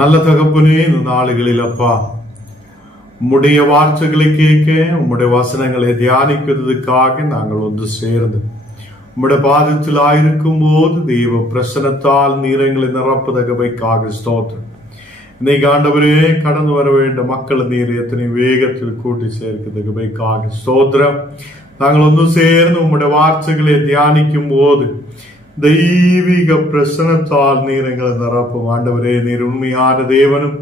நல்ல தகப்பனே, இந்த நாளுகளில் அப்பா உம்முடைய வார்த்தைகளை கேட்க, உம்முடைய வசனங்களை தியானிக்கிறதுக்காக நாங்கள் ஒன்று சேர்ந்து உம்முடைய பாதத்தில் ஆயிருக்கும் போது தெய்வ பிரசனத்தால் நீரங்களை நிரப்புதகவைக்காக ஸ்தோத்திரம். இன்னைக்கு ஆண்டவரே, கடந்து வர வேண்டிய மக்கள் நீர் எத்தனை வேகத்தில் கூட்டி சேர்க்கிறதுக்காக ஸ்தோத்திரம். நாங்கள் ஒன்று சேர்ந்து உம்முடைய வார்த்தைகளை தியானிக்கும் போது தெய்வீக பிரசனத்தால் நீர் எங்களை நிரப்பும். ஆண்டவரே, நீர் உண்மையான தேவனும்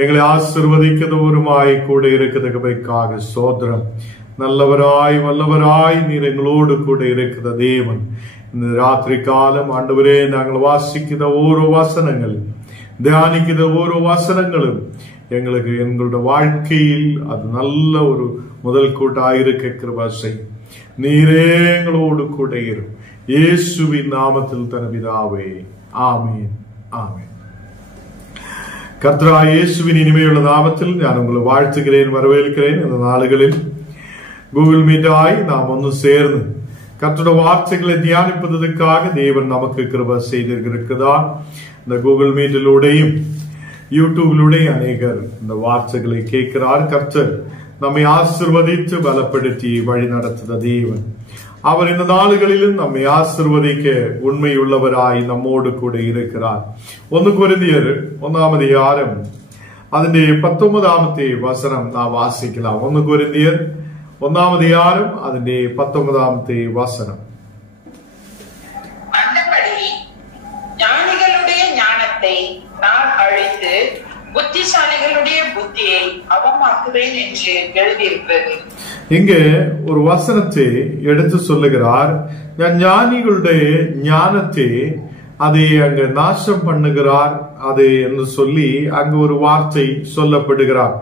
எங்களை ஆசீர்வதிக்கிறவருமாய் கூட இருக்கிறதுக்காக ஸ்தோத்திரம். நல்லவராய் வல்லவராய் நீர் எங்களோடு கூட இருக்கிற தேவன். இந்த ராத்திரி காலம் ஆண்டவரே, நாங்கள் வாசிக்கிற ஓரோ வசனங்கள், தியானிக்கிற ஓரோ வசனங்களும் எங்களுக்கு எங்களுடைய வாழ்க்கையில் அது நல்ல ஒரு முதல் கூட்டாயிருக்க கிருபை செய்யும். நீரே எங்களோடு கூட இரும். இயேசுவின் நாமத்தில் தனபிதாவே, ஆமீன், ஆமீன். கர்த்தராகிய இயேசுவின் இனிமையுள்ள நாமத்தில் நான் உங்களை வாழ்த்துகிறேன், வரவேற்கிறேன். இந்த நாளுகளில் கூகுள் மீட்டாய் நாம் ஒன்று சேர்ந்து கர்த்தருடைய வார்த்தைகளை தியானிப்பதற்காக தேவன் நமக்கு கிருபை செய்திருக்கிறார். இந்த கூகுள் மீட்டிலூடையும் யூடியூபிலூடையும் அநேகர் இந்த வார்த்தைகளை கேட்கிறார். கர்த்தர் நம்மை ஆசீர்வதித்து பலப்படுத்தி வழி நடத்துகிற தேவன். அவர் இந்த நாளுகளிலும் நம்மை ஆசீர்வதிக்க உண்மையுள்ளவராய் நம்மோடு கூட இருக்கிறார். 1 கொரிந்தியர் 1 അതിന്റെ 19 വചനം നാം വാസിக்கலாம். 1 കൊരിന്ത്യർ 1 അതിന്റെ 19 വചനം. ஞானிகளுடைய ஞானத்தை நான் அழித்து புத்திசாலிகளுடைய புத்தியை அவமாக்குவேன் என்று எழுதியிருக்கிறது. இங்கே ஒரு வசனத்தை எடுத்து சொல்லுகிறார். ஞானிகளுடைய ஞானத்தை அதை அங்க நாசம் பண்ணுகிறார் அது என்று சொல்லி அங்கு ஒரு வார்த்தை சொல்லப்படுகிறார்.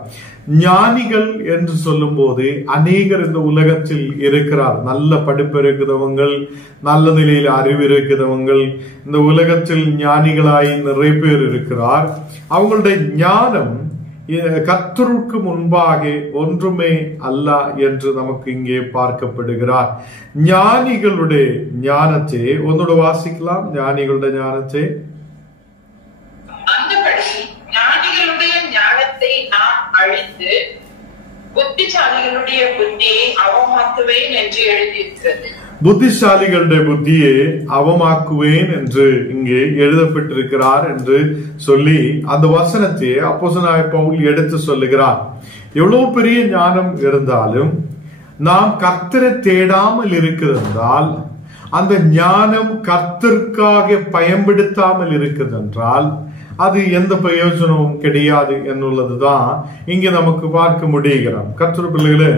ஞானிகள் என்று சொல்லும் போது அநேகர் இந்த உலகத்தில் இருக்கிறார். நல்ல படிப்பு இருக்கிறவங்க, நல்ல நிலையில் அறிவு இருக்கிறவங்க, இந்த உலகத்தில் ஞானிகளாய் நிறைய பேர் இருக்கிறார். அவங்களுடைய ஞானம் கர்த்தருக்கு முன்பாக ஒன்றுமே அல்ல என்று நமக்கு இங்கே பார்க்கப்படுகிறார். ஞானிகளுடைய ஞானத்தை ஒன்னோட வாசிக்கலாம். ஞானிகளுடைய ஞானத்தை ஞானிகளுடைய ஞானத்தை நான் அழித்து புத்திசாலிகளுடைய புத்தியை அவமாக்குவேன் என்று எழுதியிருக்கிறது. புத்திசாலிகளுடைய புத்தியை அவமாக்குவேன் என்று இங்கே எழுதப்பட்டிருக்கிறார் என்று சொல்லி அந்த வசனத்தை அப்போஸ்தலனாகிய பவுல் எடுத்து சொல்லுகிறார். எவ்வளவு பெரிய ஞானம் இருந்தாலும் நாம் கர்த்தரை தேடாமல் இருக்கிறதால், அந்த ஞானம் கர்த்தருக்காக பயன்படுத்தாமல் இருக்கிறதென்றால் அது எந்த பிரயோஜனமும் கிடையாது என்னுள்ளதுதான் இங்க நமக்கு பார்க்க முடிகிறோம். கர்த்தர் பிள்ளைகளே,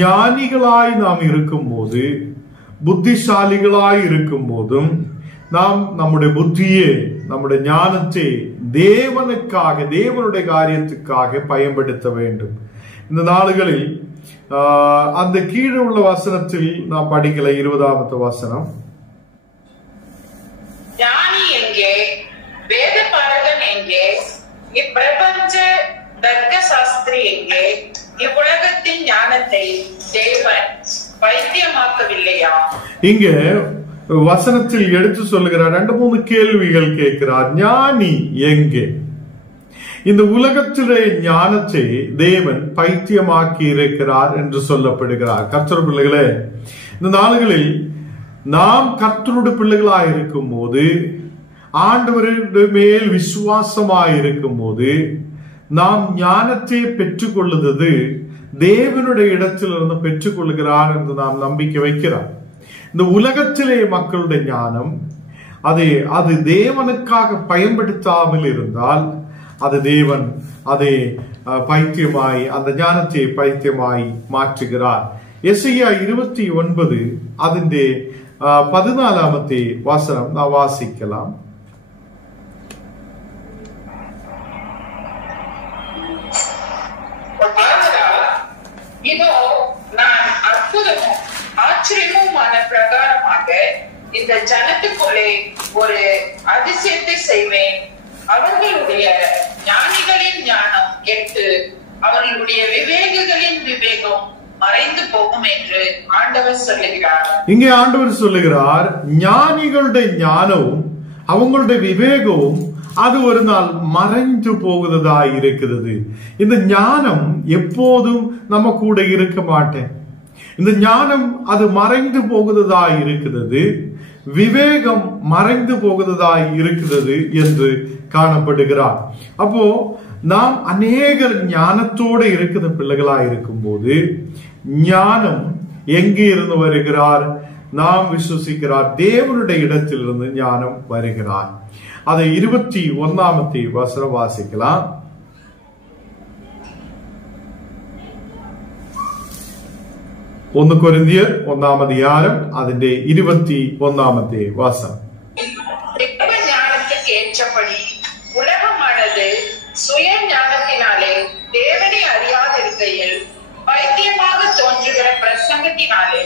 ஞானிகளாய் நாம் இருக்கும் போது, புத்திசாலிகளாய் இருக்கும் போதும் நாம் நம்முடைய புத்தியை, நம்முடைய ஞானத்தை தேவனுக்காக, தேவனுடைய காரியத்துக்காக பயன்படுத்த வேண்டும். இந்த நாளுகளில் அந்த கீழே உள்ள வசனத்தில் நாம் படிக்கல. 20 வசனம். ஞானி எங்கே? வேத பாரகன் எங்கே? இப்பிரபஞ்ச தர்க்க சாஸ்திரி எங்கே? இவ்வுலகத்தின் ஞானத்தை தேவன் பைத்தியமாக்கவில்லையா? இங்க வசனத்தில் எடுத்து சொல்லுகிறார். 2-3 கேள்விகள் கேட்கிறார். ஞானி எங்கே? இந்த உலகத்திலே ஞானத்தை தேவன் பைத்தியமாக்கி இருக்கிறார் என்று சொல்லப்படுகிறார். கர்த்தர் பிள்ளைகளே, இந்த நாளுகளில் நாம் கர்த்தருடைய பிள்ளைகளாய் இருக்கும் போது, ஆண்டவருடைய மேல் விசுவாசமாய் இருக்கும் போது, நாம் ஞானத்தை பெற்றுக் கொள்ளுவது தேவனுடைய இடத்திலிருந்து பெற்றுக் கொள்கிறார் என்று நாம் நம்பிக்கை வைக்கிறோம். இந்த உலகத்திலே மக்களுடைய ஞானம் அது தேவனுக்காக பயன்படுத்தாமல் இருந்தால் அது தேவன் அதை பைத்தியமாய், அந்த ஞானத்தை பைத்தியமாய் மாற்றுகிறார். எசையா 29 അതിന്റെ 14 வசனம் நாம் வாசிக்கலாம். இதோ நான் அற்புதமும் ஆச்சரியமுமான பிரகாரமாக இந்த ஜனத்துக்குள்ளே ஒரு அதிசயத்தை செய்வேன். அவர்களுடைய ஞானிகளின் ஞானம் கெட்டு அவர்களுடைய விவேகிகளின் விவேகம் மறைந்து போகும் என்று ஆண்டவர் சொல்லுகிறார். இங்கே ஆண்டவர் சொல்லுகிறார், ஞானிகளுடைய ஞானமும் அவங்களுடைய விவேகமும் அது ஒரு நாள் மறைந்து போகிறதா இருக்கிறது. இந்த ஞானம் எப்போதும் நம்ம கூட இருக்க மாட்டேன். இந்த ஞானம் அது மறைந்து போகிறதா இருக்கிறது. விவேகம் மறைந்து போகிறதா இருக்கிறது என்று காணப்படுகிறார். அப்போ நாம் அநேகர் ஞானத்தோடு இருக்கிற பிள்ளைகளா இருக்கும் போது ஞானம் எங்கே இருந்து வருகிறார்? நாம் விசுவசிக்கிறார் தேவனுடைய இடத்திலிருந்து ஞானம் வருகிறார். அதை 21 வசனம் வாசிக்கலாம். 1 கொரிந்தியர் 1 അതിന്റെ 21 വചനം. ஞானத்துக்கு ஏற்றபடி உலகமானது சுய ஞானத்தினாலே தேவனை அறியாதிருக்கையில் பைத்தியமாக தோன்றுகிற பிரசங்கத்தினாலே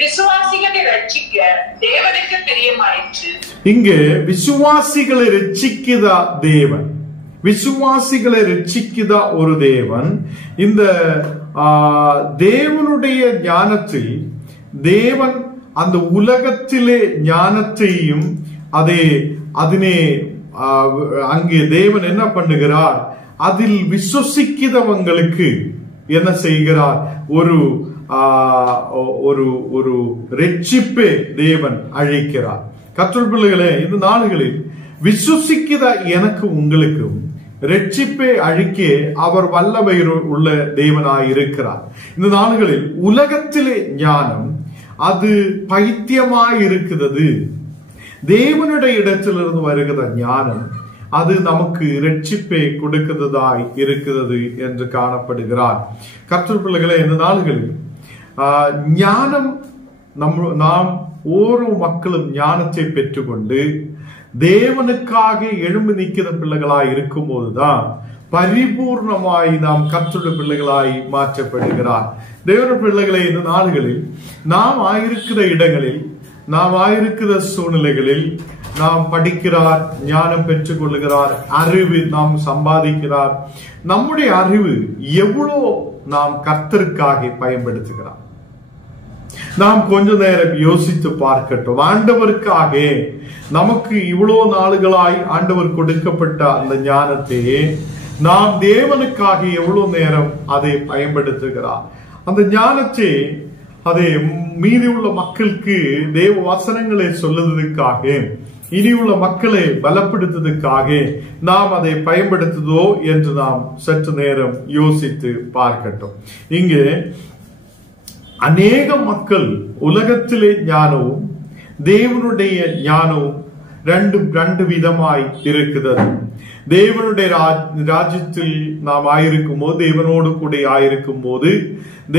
விசுவாசிகளை ரட்சிக்க தேவனுக்கு பிரியமாயிற்று. இங்கு விசுவாசிகளை ரட்சிக்கிற தேவன், விசுவாசிகளை ரட்சிக்கிற ஒரு தேவன். இந்த தேவனுடைய ஞானத்தில் தேவன் அந்த உலகத்திலே ஞானத்தையும் அதிலே அங்கே தேவன் என்ன பண்ணுகிறார்? அதில் விசுவசிக்கிறவங்களுக்கு என்ன செய்கிறார்? ஒரு ஒரு ரட்சிப்பை தேவன் அழைக்கிறார். கர்த்தர் பிள்ளைகளே, இந்த நாடுகளில் விசுவசிக்கிற எனக்கு உங்களுக்கும் ரட்சிப்பை அழிக்க அவர் வல்லமை உள்ள தேவனாய் இருக்கிறார். இந்த நாடுகளில் உலகத்திலே ஞானம் அது பைத்தியமாய் இருக்கிறது. தேவனுடைய இடத்திலிருந்து வருகிற ஞானம் அது நமக்கு ரட்சிப்பை கொடுக்கிறதாய் இருக்கிறது என்று காணப்படுகிறார். கர்த்தர் பிள்ளைகளே, இந்த நாடுகளில் ஞானம் நாம் ஓரோ மக்களும் ஞானத்தை பெற்றுக்கொண்டு தேவனுக்காக எழும்பி நிற்கிற பிள்ளைகளாய் இருக்கும் போதுதான் பரிபூர்ணமாய் நாம் கர்த்தருடைய பிள்ளைகளாய் மாற்றப்படுகிறார். தேவனுடைய பிள்ளைகளை இந்த நாடுகளில் நாம் ஆயிருக்கிற இடங்களில், நாம் ஆயிருக்கிற சூழ்நிலைகளில் நாம் படிக்கிறார், ஞானம் பெற்றுக் கொள்ளுகிறார், அறிவு நாம் சம்பாதிக்கிறார். நம்முடைய அறிவு எவ்வளோ நாம் கர்த்தருக்காக பயன்படுத்துகிறார்? நாம் கொஞ்ச நேரம் யோசித்து பார்க்கட்டும். ஆண்டவருக்காக நமக்கு இவ்வளவு நாளுகளாய் ஆண்டவர் கொடுக்கப்பட்ட அந்த ஞானத்தை நாம் தேவனுக்காக எவ்வளவு நேரம் அதை பயன்படுத்துகிறார்? அந்த ஞானத்தை அதை மீதி உள்ள மக்களுக்கு தேவ வசனங்களை சொல்லுவதற்காக, இனியுள்ள மக்களை பலப்படுத்துவதற்காக நாம் அதை பயன்படுத்துதோ என்று நாம் சற்று நேரம் யோசித்து பார்க்கட்டும். இங்கே அநேக மக்கள் உலகத்திலே ஞானமும் தேவனுடைய ஞானமும் ரெண்டு விதமாய் இருக்கிறது. தேவனுடைய ராஜ்யத்தில் நாம் ஆயிருக்கும் போது, தேவனோடு கூட ஆயிருக்கும் போது,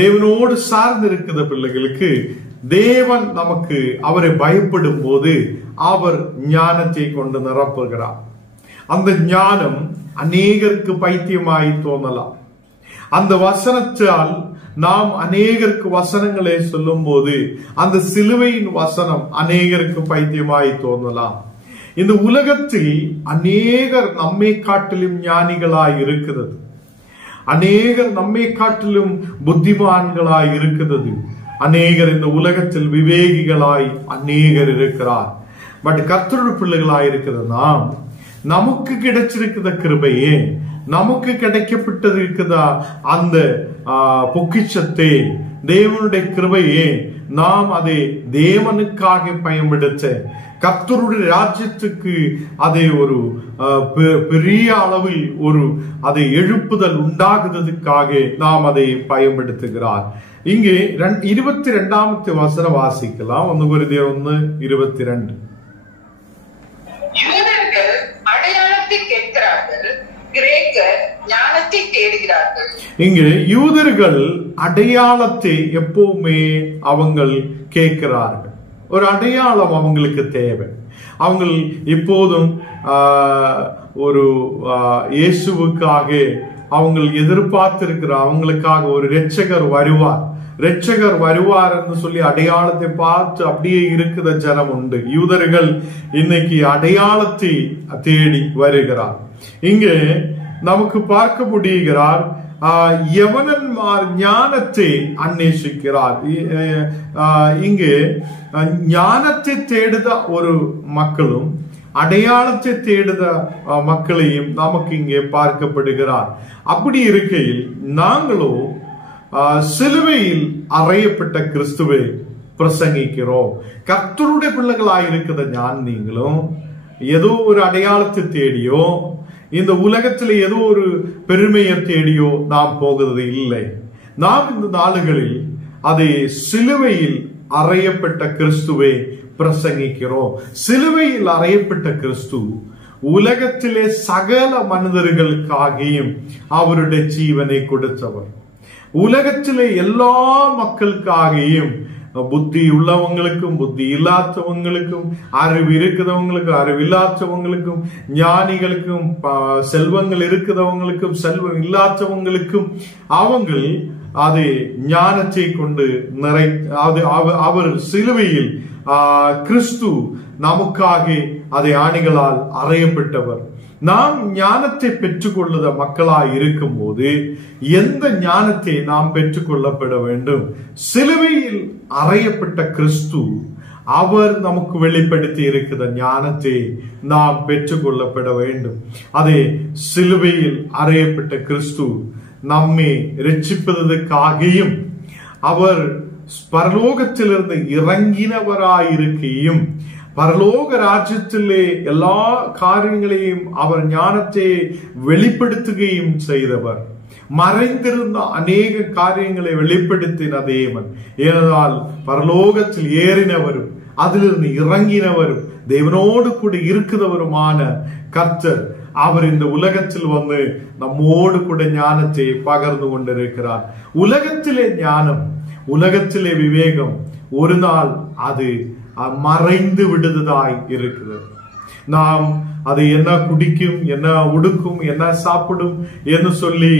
தேவனோடு சார்ந்து இருக்கிற பிள்ளைகளுக்கு தேவன் நமக்கு அவரை பயப்படும் போது அவர் ஞானத்தை கொண்டு நிரப்புகிறார். அந்த ஞானம் அநேகருக்கு பைத்தியமாய் தோணலாம். அந்த வசனத்தால் நாம் அநேகருக்கு வசனங்களை சொல்லும் போது அந்த சிலுவையின் வசனம் அநேகருக்கு பைத்தியமாய் தோன்றலாம். இந்த உலகத்தில் அநேகர் நம்மை காட்டிலும் ஞானிகளாய் இருக்கிறது, அநேகர் நம்மை காட்டிலும் புத்திமான்களாய் இருக்கிறது, அநேகர் இந்த உலகத்தில் விவேகிகளாய் அநேகர் இருக்கிறார். பட் கர்த்தருடைய பிள்ளைகளாய் இருக்கிற நாம், நமக்கு கிடைச்சிருக்கிற கிருபையே, நமக்கு கிடைக்கப்பட்டது இருக்குதா அந்த பொக்கிஷத்தை, தேவனுடைய கிருபையே, நாம் அதை தேவனுக்காக பயன்படுத்த, கர்த்தருடைய ராஜ்யத்துக்கு அதை ஒரு பெரிய அளவில் அதை எழுப்புதல் உண்டாகுவதற்காக நாம் அதை பயன்படுத்துகிறார். இங்கே 22 வசனம் வாசிக்கலாம். 1 கொரிந்தியர் 1:22. யூதர்கள் அடையாளத்தை கேட்கிறார்கள், கிரேக்கர் ஞானத்தை தேடுகிறார்கள். இங்கே யூதர்கள் அடையாளத்தை எப்பவுமே அவங்க கேட்கிறார்கள். ஒரு அடையாளம் அவங்களுக்கு தேவை. அவங்க இப்போதும் ஒரு இயேசுவுக்காக அவங்க எதிர்பார்த்திருக்கிற, அவங்களுக்காக ஒரு இரட்சகர் வருவார் என்று சொல்லி அடையாளத்தை பார்த்து அப்படியே இருக்கிற ஜனம் உண்டு. யூதர்கள் இன்னைக்கு அடையாளத்தை தேடி வருகிறார். இங்கே நமக்கு பார்க்க முடிகிறார், யவனன்மார் ஞானத்தை அன்வேஷிக்கிறார். இங்கு ஞானத்தை தேடுத ஒரு மக்களும் அடையாளத்தை தேடுத மக்களையும் நமக்கு இங்கே பார்க்கப்படுகிறார். அப்படி இருக்கையில் நாங்களோ சிலுவையில் அறையப்பட்ட கிறிஸ்துவை பிரசங்கிக்கிறோம். கர்த்தருடைய பிள்ளைகளாயிருக்கிற ஞான் நீங்களும் ஏதோ ஒரு அடையாளத்தை தேடியோ இந்த உலகத்தில் ஏதோ ஒரு பெருமையை தேடியோ நாம் போகிறது இல்லை. நாம் இந்த நாளுகளில் அதை சிலுவையில் அறையப்பட்ட கிறிஸ்துவை பிரசங்கிக்கிறோம். சிலுவையில் அறையப்பட்ட கிறிஸ்து உலகத்திலே சகல மனிதர்களுக்காகியும் அவருடைய ஜீவனை கொடுத்தவர். உலகத்திலே எல்லா மக்களுக்காகியும், புத்தி உள்ளவங்களுக்கும் புத்தி இல்லாதவங்களுக்கும், அறிவு இருக்கிறவங்களுக்கும் அறிவு இல்லாதவங்களுக்கும், ஞானிகளுக்கும் செல்வங்கள் இருக்கிறவங்களுக்கும் செல்வம் இல்லாதவங்களுக்கும் அவங்க அது ஞானத்தை கொண்டு அவர் சிலுவையில் கிறிஸ்து நமக்காக அதை ஆணிகளால் அறையப்பட்டவர். நாம் ஞானத்தை பெற்றுக்கொள்ளுத மக்களாய் இருக்கும் போது எந்த ஞானத்தை நாம் பெற்றுக்கொள்ளப்பட வேண்டும்? சிலுவையில் அறையப்பட்ட கிறிஸ்து அவர் நமக்கு வெளிப்படுத்தி இருக்கிற ஞானத்தை நாம் பெற்றுக்கொள்ளப்பட வேண்டும். அதே சிலுவையில் அறையப்பட்ட கிறிஸ்து நம்மை ரட்சிப்பதற்காகவும் அவர் பரலோகத்திலிருந்து இறங்கினவராயிருக்கையும் பரலோக ராஜ்யத்திலே எல்லா காரியங்களையும் அவர் ஞானத்தை வெளிப்படுத்துகையும் செய்தவர். மறைந்திருந்த அநேக காரியங்களை வெளிப்படுத்தின தேவன். ஏனென்றால் பரலோகத்தில் ஏறினவரும் அதிலிருந்து இறங்கினவரும் தேவனோடு கூட இருக்கிறவருமான கர்த்தர் அவர் இந்த உலகத்தில் வந்து நம்மோடு கூட ஞானத்தை பகிர்ந்து கொண்டிருக்கிறார். உலகத்திலே ஞானம், உலகத்திலே விவேகம் ஒரு நாள் அது மறைந்து விடுவதாய் இருக்கிறது. நாம் அதை என்ன குடிக்கும், என்ன உடுக்கும், என்ன சாப்பிடும் என்று சொல்லி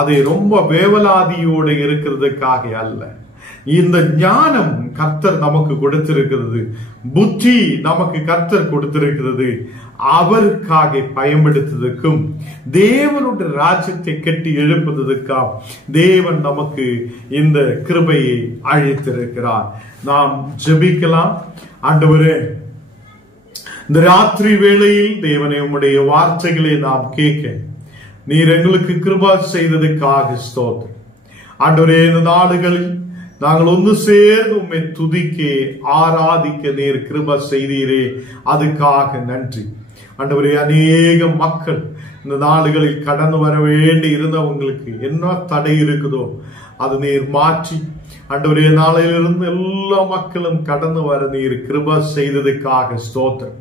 அதை ரொம்ப வேவலாதியோடு இருக்கிறதுக்காக அல்ல. இந்த ஞானம் கர்த்தர் நமக்கு கொடுத்திருக்கிறது, புத்தி நமக்கு கர்த்தர் கொடுத்திருக்கிறது அவருக்காக பயன்படுத்துவதற்கும் தேவனுடைய ராஜ்யத்தை கட்டி எழுப்புவதற்காக தேவன் நமக்கு இந்த கிருபையை அழைத்திருக்கிறார். நாம் ஜெபிக்கலாம். ஆண்டவரே, இந்த ராத்திரி வேளையில் தேவனே உம்முடைய வார்த்தைகளை நாம் கேட்க நீர் எங்களுக்கு கிருபை செய்ததற்காக ஸ்தோத்திரம். ஆண்டவரே, இந்த நாடுகளில் நாங்கள் ஒன்று சேர்ந்து உம்மை துதிக்க ஆராதிக்க நீர் கிருபை செய்தீரே, அதுக்காக நன்றி. ஆண்டவரே, அநேக மக்கள் இந்த நாடுகளில் கடந்து வர வேண்டி இருந்தவங்களுக்கு என்ன தடை இருக்குதோ அது நீர் மாற்றி ஆண்டவரே நாளையிலிருந்து எல்லா மக்களும் கடந்து வர நீர் கிருபை செய்ததுக்காக ஸ்தோத்திரம்.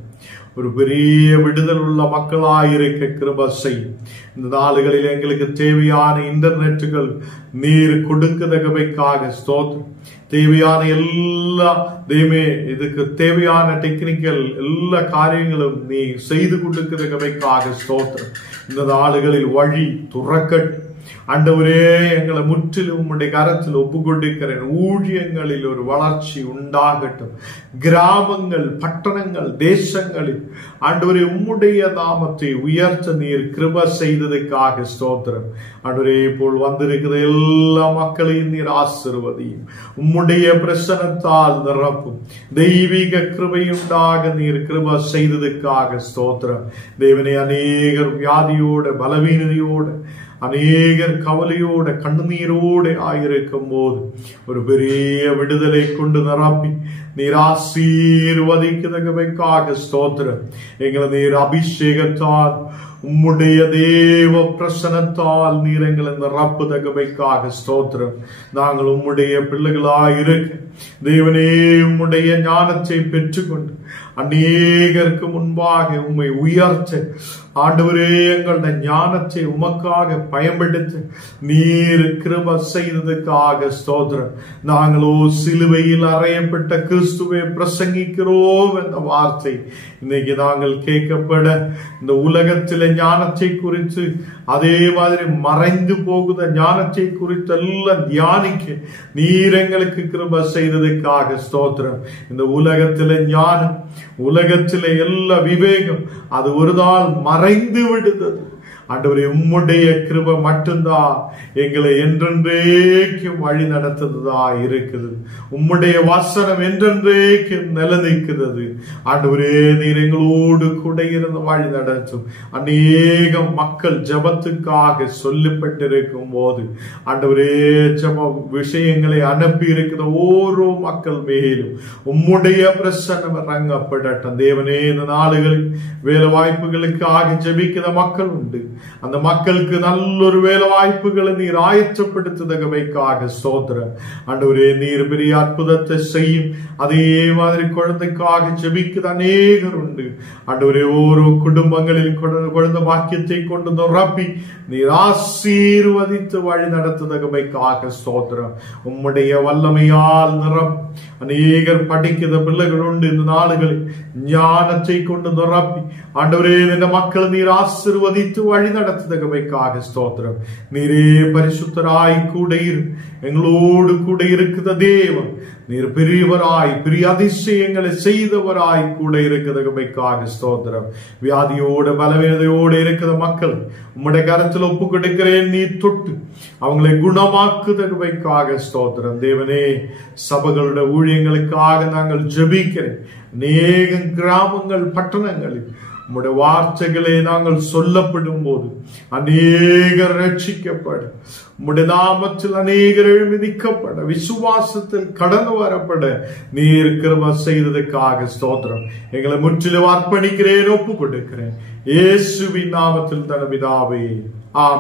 ஒரு பெரிய விடுதல் உள்ள மக்களாயிருக்க கிருபை செய்யும். இந்த நாடுகளில் எங்களுக்கு தேவையான இன்டர்நெட்டுகள் நீர் கொடுக்கதகவைக்காக ஸ்தோத்திரம். தேவையான எல்லா இதுக்கு தேவையான டெக்னிக்கல் எல்லா காரியங்களும் நீ செய்து கொடுக்கிறதற்காக ஸ்தோத்திரம். இந்த நாடுகளில் வழி துறக்கட்டு ஆண்டவரே, எங்களை முற்றிலும் உம்முடைய கரத்தில் ஒப்புக்கொண்டிருக்கிறேன். ஊழியங்களில் ஒரு வளர்ச்சி உண்டாகட்டும். கிராமங்கள், பட்டணங்கள், தேசங்களில் ஆண்டவரே உம்முடைய நாமத்தை உயர்த்த நீர் கிருபை செய்ததற்காக ஸ்தோத்திரம். ஆண்டவரே, போல் வந்திருக்கிற எல்லா மக்களையும் நீர் ஆசீர்வதியும். உம்முடைய பிரசன்னத்தால் நிரப்பும். தெய்வீக கிருபையுண்டாக நீர் கிருபை செய்ததற்காக ஸ்தோத்திரம். தேவனே, அநேகர் வியாதியோட பலவீனதையோட அநேகர் கவலையோட கண்ணீரோடு ஆயிருக்கும் போது ஒரு பெரிய விடுதலை கொண்டு நிரப்பி நீர் ஆசீர்வதிக்கதகவைக்காக ஸ்தோத்திரம். எங்களை நீர் அபிஷேகத்தால் உம்முடைய தேவ பிரசன்னத்தால் நீர் எங்களை நிரப்புதகவைக்காக ஸ்தோத்திரம். நாங்கள் உம்முடைய பிள்ளைகளாயிருக்க தேவனே உம்முடைய ஞானத்தை பெற்றுக்கொண்டு அநேகருக்கு முன்பாக உம்மை உயர்த்த ஆண்டவரே எங்களுடைய ஞானத்தை உமக்காக பயன்படுத்த நீர் கிருபை செய்ததற்காக ஸ்தோத்திரம். நாங்களோ சிலுவையில் அறையப்பட்ட கிறிஸ்துவை பிரசங்கிக்கிறோம் என்ற வார்த்தை இன்னைக்கு நாங்கள் கேட்கப்பட இந்த உலகத்தில ஞானத்தை குறித்து அதே மாதிரி மறைந்து போகுத ஞானத்தை குறித்து எல்லாம் தியானிக்க நீர் எங்களுக்கு கிருபை செய்ததற்காக ஸ்தோத்திரம். இந்த உலகத்தில ஞானம், உலகத்தில எல்லா விவேகம் அது ஒரு நாள் மறைந்து விடுதது. ஆண்டவரே, உம்முடைய கிருபை மட்டும்தான் எங்களை என்றென்றைக்கும் வழி நடத்துறதா இருக்குது. உம்முடைய வசனம் என்றென்றைக்கும் நிலைநிற்கிறது. ஆண்டவரே, நீர் எங்களோடு கூட இருந்து வழி நடத்தும். அநேக மக்கள் ஜபத்துக்காக சொல்லப்பட்டிருக்கும் போது ஆண்டவரே, ஜப விஷயங்களை அனுப்பி இருக்கிற ஓரோ மக்கள் மேலும் உம்முடைய பிரசன்னம் இறங்கப்படட்டும். தேவனே, இந்த நாடுகளில் வேலை வாய்ப்புகளுக்காக ஜபிக்கிற மக்கள் உண்டு. அந்த மக்களுக்கு நல்லொரு வேலை வாய்ப்புகளை நீர் ஆயத்தப்படுத்துதகமைக்காக ஸ்தோத்திரம். ஆண்டவரே, நீர் பெரிய அற்புதத்தை செய்யும். அதே மாதிரி குழந்தைக்காக ஜெபிக்கிற அநேகர் உண்டு. ஆண்டவரே, ஓரோ குடும்பங்களில் குழந்தை பாக்கியத்தை கொண்டு நிரப்பி நீர் ஆசீர்வதித்து வழி நடத்துதகமைக்காக ஸ்தோத்திரம். உம்முடைய வல்லமையால் அநேகர் படிக்கிற பிள்ளைகள் உண்டு. இந்த நாடுகளில் ஞானத்தை கொண்டு நிரப்பி ஆண்டவரே, இந்த மக்களை நீர் ஆசீர்வதித்து வழி நடத்துதகமைக்காக ஸ்தோத்திரம். நீரே பரிசுத்தராய் கூட எங்களோடு கூட இருக்கிற தேவன். நீர் பெரியவராய் பெரிய அதிசயங்களை செய்தவராய் கூட இருக்கிறதகமைக்காக ஸ்தோத்திரம். வியாதியோட பலவீனதையோடு இருக்கிற மக்கள் உம்முடைய கரத்தில் ஒப்பு கொடுக்கிறேன். நீ தொட்டு அவங்களை குணமாக்குதகமைக்காக ஸ்தோத்திரம். தேவனே, சபைகளுடைய ஊழியங்களுக்காக நாங்கள் ஜெபிக்கிறேன். அநேக கிராமங்கள் பட்டணங்களில் உம்முடைய வார்த்தைகளை நாங்கள் சொல்லப்படும் போது அநேகர் ரட்சிக்கப்பட, உம்முடைய நாமத்தில் அநேகர் எழும்பி நிற்கப்பட, விசுவாசத்தில் கடந்து வரப்பட நீர் கிருபை செய்ததற்காக ஸ்தோத்திரம். எங்களை முற்றிலும் அர்ப்பணிக்கிறேன், ஒப்பு கொடுக்கிறேன். இயேசுவின் நாமத்தில் தன பிதாவே, ஆமென்.